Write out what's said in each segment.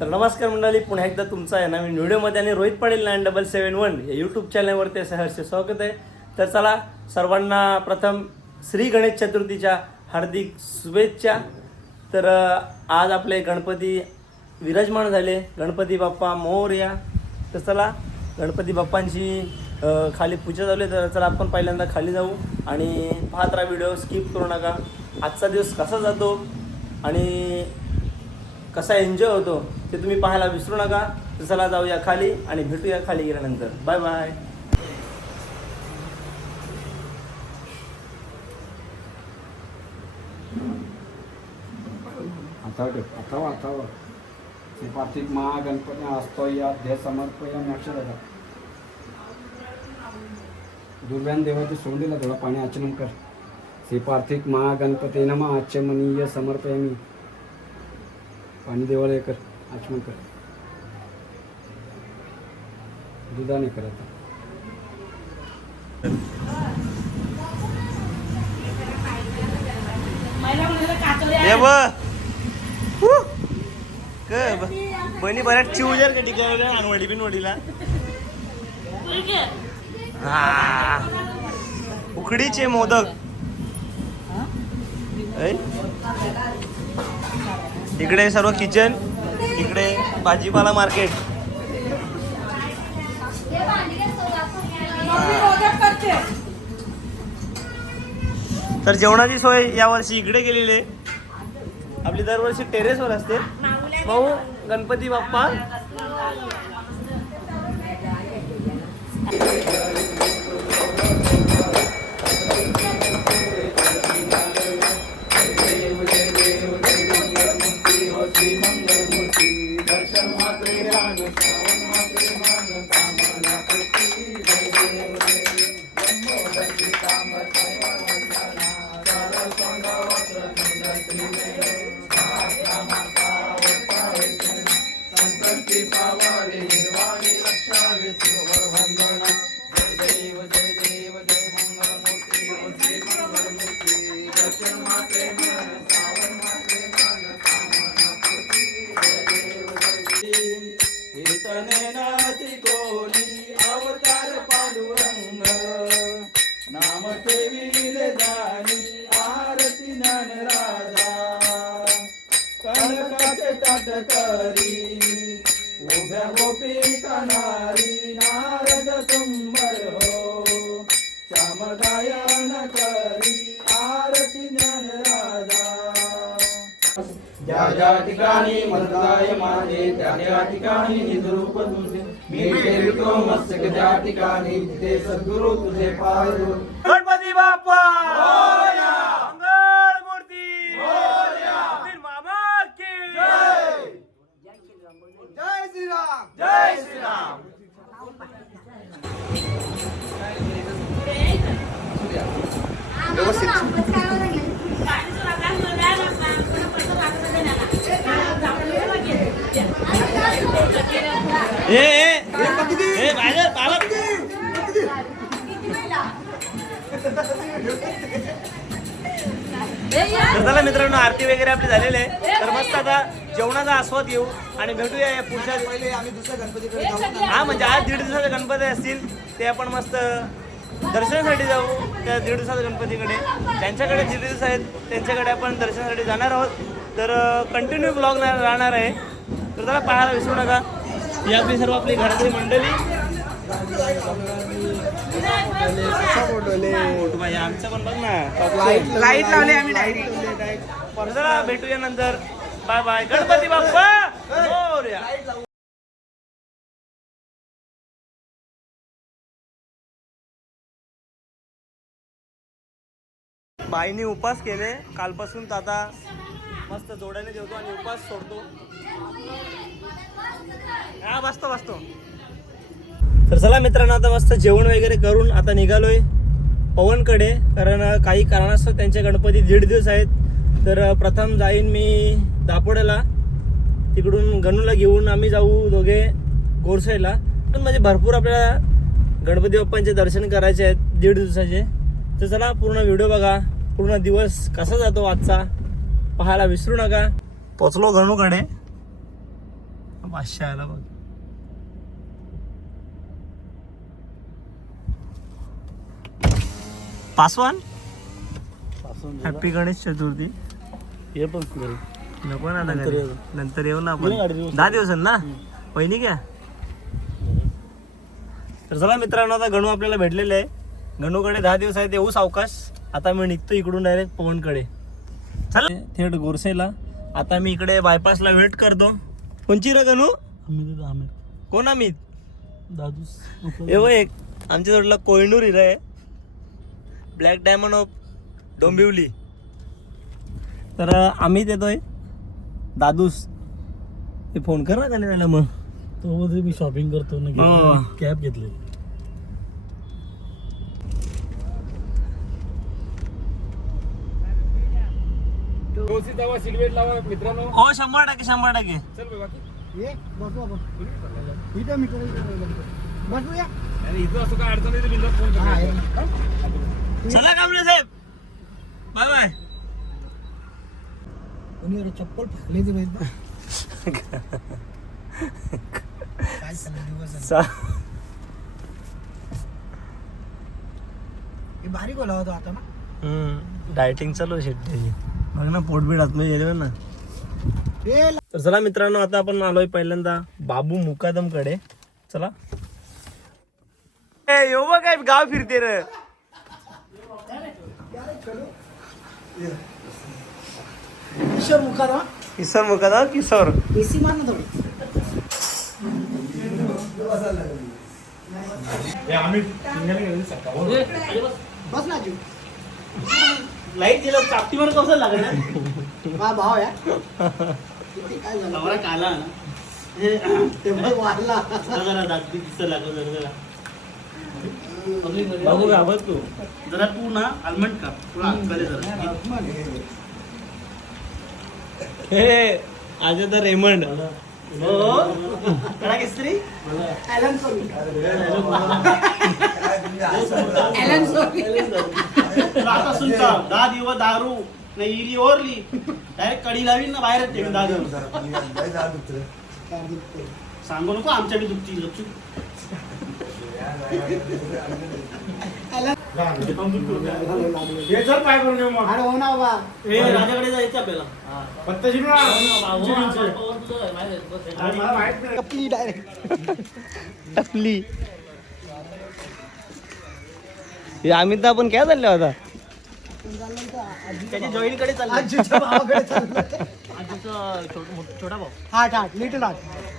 तर नमस्कार मंडळी पुन्हा एकदा तुमचा आहे नवीन व्हिडिओमध्ये आणि Rohit Patil nine double seven one या यूट्यूब चॅनलवरती सहर्ष स्वागत आहे. तर चला सर्वांना प्रथम श्री गणेश चतुर्थीच्या हार्दिक शुभेच्छा. तर आज आपले गणपती विराजमान झाले. गणपती बाप्पा मोर्या तर चला गणपती बाप्पांची खाली पूजा चालू आहे. तर चला आपण पहिल्यांदा खाली जाऊ आणि पाहत राहा व्हिडिओ. स्किप करू नका. आजचा दिवस कसा जातो आणि कसा एन्जॉय होतो ते तुम्ही पाहायला विसरू नका. तर चला जाऊया खाली आणि भेटूया खाली गेल्यानंतर. बाय बाय आता आता श्रीपार्थिक श्री पार्थिक महागणपती असतो या देह समर्पया अक्षर दुर्व्यान देवाचे सोडलेला थोडं पाणी आचरण कर. श्रीपार्थिक महागणपती नमा आचमनीय समर्पया मी पाणी देवाला हे कर आचमन कर दुधाने कर आता बहिणी बऱ्याच चिवजार का टिकावल्या अंगवाडी बिनवाडीला हा. उकडीचे मोदक. ऐ? इकडे सर्व किचन इकडे भाजीपाला मार्केट तर जेवणाची सोय यावर्षी इकडे केलेली आहे. आपली दरवर्षी टेरेसवर असते. भाऊ गणपती बाप्पा. 共产党万岁！ताट करी. उभ्या गोपिका नारी नारद कुंभर हो. श्याम गायन करी आरती ज्ञान राजा ज्या ज्या ठिकाणी मर्दाय माझे त्या त्या ठिकाणी निजरूप तुझे. मी फिरतो मस्तक ज्या ठिकाणी तिथे सद्गुरु तुझे पाय. गणपती बाप्पा! वगैरे आपली झालेली आहे. तर मस्त आता जेवणाचा आस्वाद घेऊ आणि भेटूया या पुढच्या पहिले आम्ही दुसऱ्या गणपतीकडे जाऊ. हा म्हणजे आज दीड दिवसाचे गणपती असतील ते आपण मस्त दर्शनासाठी जाऊ त्या दीड दिवसाच्या गणपतीकडे. ज्यांच्याकडे दीड दिवस आहेत त्यांच्याकडे आपण दर्शनासाठी जाणार आहोत. तर कंटिन्यू ब्लॉग राहणार आहे. तर त्याला पाहायला विसरू नका. ही आपली सर्व आपली घरातली मंडळी. आमचं पण बघ ना लाइट लावले आम्ही लाइट चला भेटूया नंतर. Bye bye Ganpati Bappa! बाईने उपास केले. कालपासून तर आता मस्त जोड्याने जेवतो आणि उपास सोडतो. हा बसतो बसतो. तर चला मित्रांनो आता मस्त जेवण वगैरे करून आता निघालोय पवनकडे. कारण काही कारणास्तव त्यांचे गणपती दीड दिवस आहेत. तर प्रथम जाईन मी दापोड्याला तिकडून गणूला घेऊन आम्ही जाऊ दोघे गोरसाईला पण म्हणजे भरपूर आपल्याला गणपती बाप्पांचे दर्शन करायचे आहेत दीड दिवसाचे. तर चला पूर्ण व्हिडिओ बघा. पूर्ण दिवस कसा जातो आजचा? पाहायला विसरू नका. पोचलो गणूकडे. पाचशे आला बघ. पासवान? हॅपी गणेश चतुर्थी. हे पण नको ना आता नंतर. येऊ. नंतर येऊ ना आपण. दहा दिवस ना पहिली काय तर चला मित्रांनो आता गणू आपल्याला भेटलेले आहे. गणूकडे दहा दिवस आहेत येऊ सावकाश. आता मी निघतो इकडून डायरेक्ट पवनकडे. चला. थेट गोरसेला. आता मी इकडे बायपासला वेट करतो. कोणची रे गणू? कोण अमित? दादूस. बघ एक आमच्या जोडला कोहिनूर हिरा आहे. Black diamond of Dombivli. तर अमित येतोय दादूस. हे फोन कर ना त्याने त्याला मग. तो मध्ये मी शॉपिंग करतो. ना हो. कॅब घेतली मित्रांनो. हो शंभर टक्के शंभर टक्के. चल बे बाकी. ये बसू. आपण इथं मी बसूया आणि इथं असं काय अडचण चला कांबळे साहेब. Bye bye. कोणी अरे चप्पल फाकली तर माहीत काय चाललं दिवस आहे. हे बारीक होता आता ना. डायटिंग चालू शेट्टी बघ ना पोटबीट आतमध्ये गेले ना. हे तर चला मित्रांनो आता आपण आलोय पहिल्यांदा बाबू मुकादमकडे चला. ए यो बघ काय गाव फिरते रे. किशोर मुखादा किसर मुकादम किशोर एसी मार ना थोडं बस ना जीव. लाइट दिलं चापटीवर कसं लागणार हा? भाव या किती काय झालं? काला ना. ते वाढला. जरा दागदी दिसत लागत जरा. बाबू घाबरत तू? जरा तू ना आलमंड का तुला अक्कल आहे जरा. हे आज तर रेमंड. हो? कडा किस्त्री ॲलन सोनी ॲलन सोनी आता सुनता दहा दिवस दारू नाही इरी ओरली. डायरेक्ट कडी लावीन ना बाहेर येते दहा दिवस. सांगू नको आमच्या बी दुखती लक्ष हे करून येऊ मग. अरे हो ना बाबा. हे राजाकडे जायचं आपल्याला. फक्त शिरू मला माहीत नाही. कपली डायरेक्ट टपली. हे अमित आपण काय चालले होता त्याच्या जॉईन कडे चालला. आजीच्या भावाकडे चाललंय छोटा भाऊ. Hot hot. Little hot.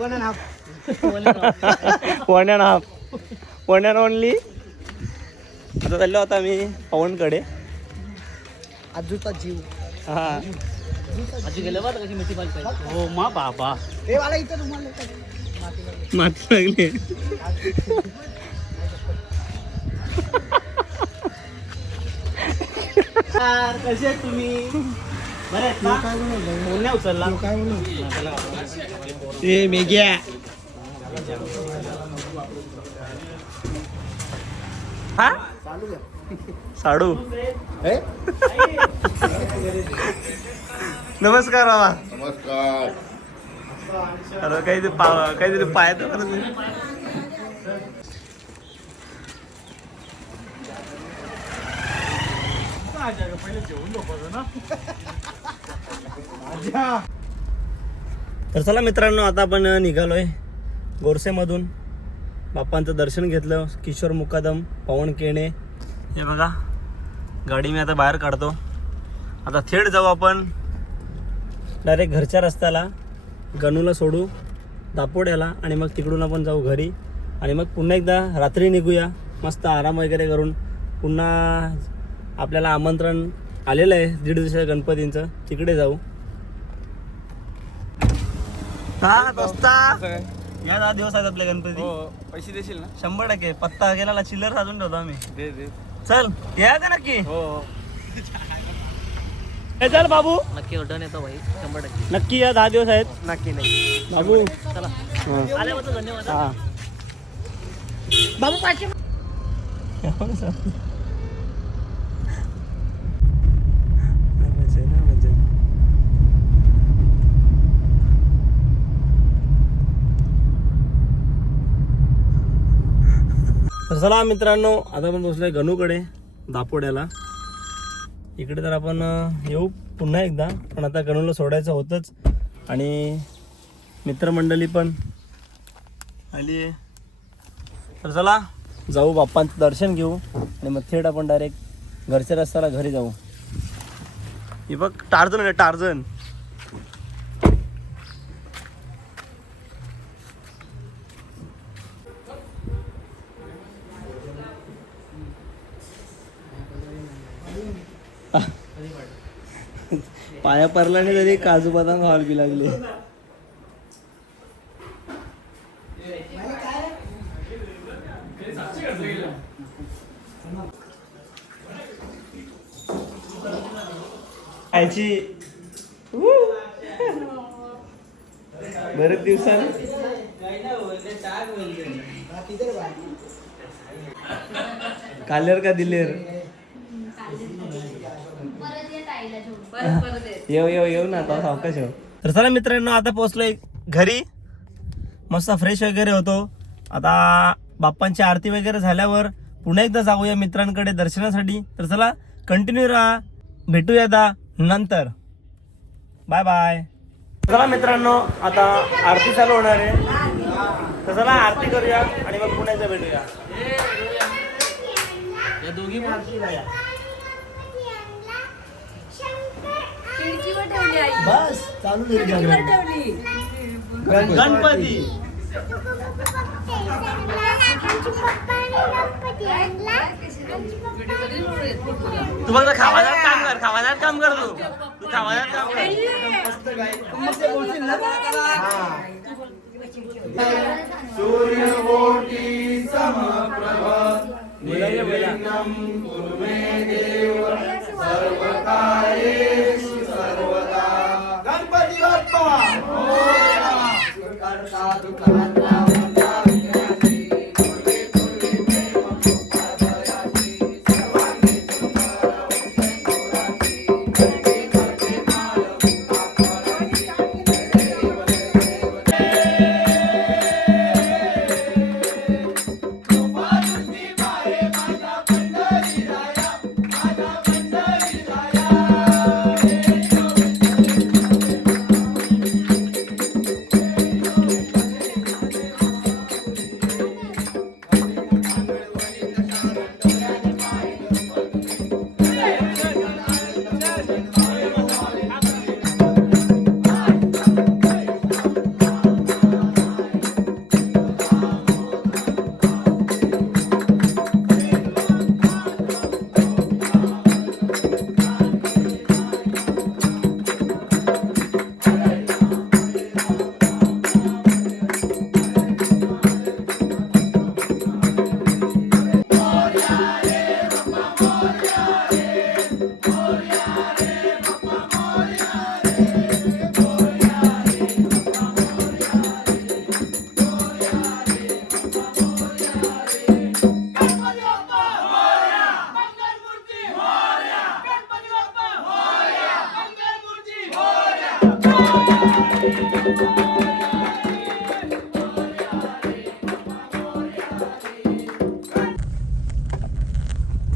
One and half one and half one and only आता चाललो होता आम्ही पवनकडे. आजूचा जीव. हा. आजी बघ कशी मिठी पाहिजे हो मा बाबा. हे मला इथं तुम्हाला मातीला माती लागली. कसे आहेत तुम्ही? बरे आहेत ना? काय बनवलं फोन नाही उचलला. काय ते मेघ्या हा? साडू. हे नमस्कार बाबा. नमस्कार. अरे काहीतरी पा काहीतरी पायात तर चला मित्रांनो आता आपण निघालोय गोरसेमधून बाप्पांचं दर्शन घेतलं किशोर मुकादम पवन केणे. हे बघा गाडी मी आता बाहेर काढतो. आता थेट जाऊ आपण. डायरेक्ट घरच्या रस्त्याला गणूला सोडू दापोड्याला आणि मग तिकडून आपण जाऊ घरी. आणि मग पुन्हा एकदा रात्री निघूया मस्त आराम वगैरे करून. पुन्हा आपल्याला आमंत्रण आलेलं आहे दीड दिवसाच्या गणपतींचं. तिकडे जाऊ. हा दोस्ता. या दहा दिवस आहेत आपले गणपती. पैसे देशील ना? शंभर टक्के. पत्ता गेला चिल्लर साजून ठेवतो आम्ही. दे दे. चल या का नक्की. हो हे. चल बाबू. नक्की ऑर्डर येतो भाई शंभर टक्के. नक्की या दहा दिवस आहेत. नक्की नक्की. बाबू. चला. हा. आल्याबद्दल धन्यवाद हा. बाबू पाचशे चला मित्रांनो आता आपण बसलोय गणूकडे दापोड्याला. इकडे तर आपण येऊ पुन्हा एकदा पण आता गणूला सोडायचं होतंच. आणि मित्रमंडळी पण आली आहे. तर चला जाऊ बाप्पांचं दर्शन घेऊ आणि मग थेट आपण डायरेक्ट घरच्या रस्त्याला घरी जाऊ. ही बघ टार्झन आहे टार्झन पाया पडला नाही तरी काजू बदाम खावायला बी लागले. आयची बरेच दिवसान. कालेर का दिलेर? येऊ येऊ येऊ ना आता सावकाश येऊ. तर चला मित्रांनो आता पोहोचलोय घरी. मस्त फ्रेश वगैरे होतो. आता बाप्पांची आरती वगैरे झाल्यावर पुन्हा एकदा जाऊया मित्रांकडे दर्शनासाठी. तर चला कंटिन्यू राहा. भेटूया आता नंतर. बाय बाय चला मित्रांनो आता आरती चालू होणार आहे. तर चला आरती करूया आणि मग पुन्हा एकदा भेटूया. या दोघी खिडकीवर ठेवली आई. बस चालू दे ठेवली. गणपती. तू फक्त खावायला काम कर खावायला काम कर तू तू खावायला काम कर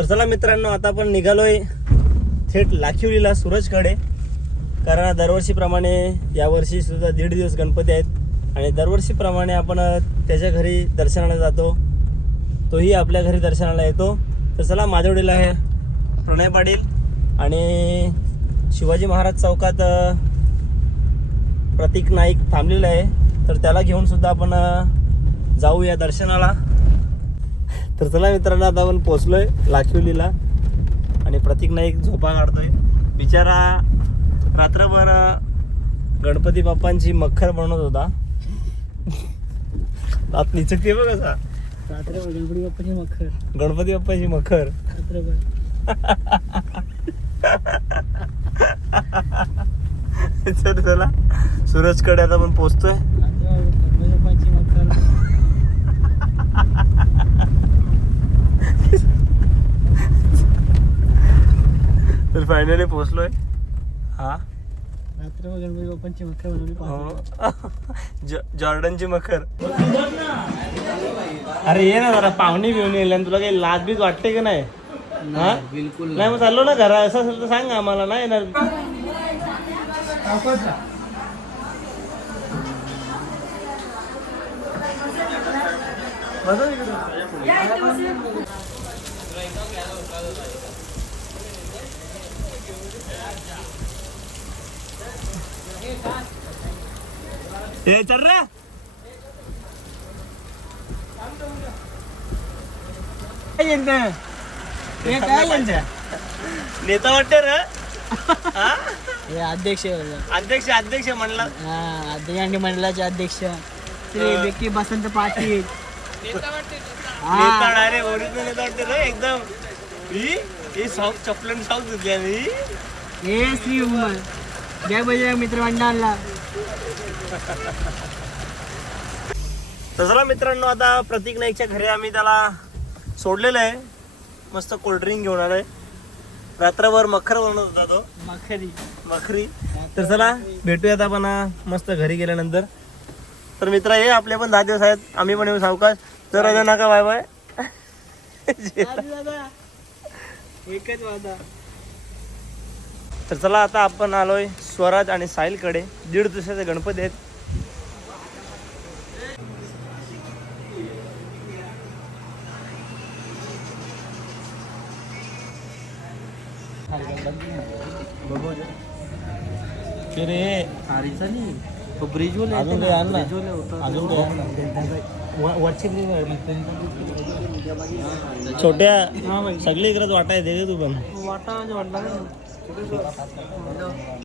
तर चला मित्रांनो आता आपण निघालोय थेट लाखिवलीला सूरजकडे. कारण दरवर्षीप्रमाणे यावर्षी सुद्धा दीड दिवस गणपती आहेत. आणि दरवर्षीप्रमाणे आपण त्याच्या घरी दर्शनाला जातो. तोही आपल्या घरी दर्शनाला येतो. तर चला माधवडीला आहे प्रणय पाटील आणि शिवाजी महाराज चौकात प्रतीक नाईक थांबलेला आहे. तर त्याला घेऊन सुद्धा आपण जाऊ जाऊया दर्शनाला. तर चला मित्रांनो आता आपण पोचलोय लाखिवलीला. आणि प्रतीक नाईक झोपा काढतोय. बिचारा रात्रभर गणपती बाप्पांची मखर बनवत होता. आत निचकते बघ कसा रात्रभर गणपती बाप्पाची मखर गणपती बाप्पाची मखर रात्रभर. तर चला. सूरजकडे आता आपण पोचतोय गणपती बाप्पाची मखर तर फायनली पोचलोय हा रात्रभर गणपती बाप्पाची मखर बनवली पाहतो हो. जॉ- जॉर्डनची मखर. अरे ये ना जरा पाहुणे बिवणे येईल आणि तुला काही लाज बीज वाटते का नाही? हा? बिलकुल नाही मग चाललो ना घरा असं असेल तर सांग आम्हाला नाही येणार. ए चल रे नेता वाटते रे हा? अध्यक्ष अध्यक्ष अध्यक्ष म्हणला हा अध्यक्ष मंडळाचे अध्यक्ष श्री व्यक्ती बसंत पाटील नेता डायरेक्ट ओरिजिनल नेता वाटते रे एकदम ही ही सॉक चपलन सॉक धुतली आणि हे श्री उमर. जय बजरंग मित्र मंडळाला तर चला मित्रांनो आता प्रतीक नाईकच्या घरी आम्ही त्याला सोडलेलं आहे. मस्त कोल्ड्रिंक घेऊन आलोय. रात्रभर मखर बनवत होता तो. मखरी. मखरी. तर चला भेटूयात आपण मस्त घरी गेल्यानंतर. तर मित्र हे आपले पण दहा दिवस आहेत. आम्ही पण येऊ सावकाश. तर आता नका बाय बाय एकच वादा. तर चला आता आपण आलोय स्वराज आणि साहिलकडे. दीड दिवसाचे गणपती आहेत. ब्रिज. छोट्या सगळी इकडे वाटाय दे तू पण. वाटा वाटला 그래서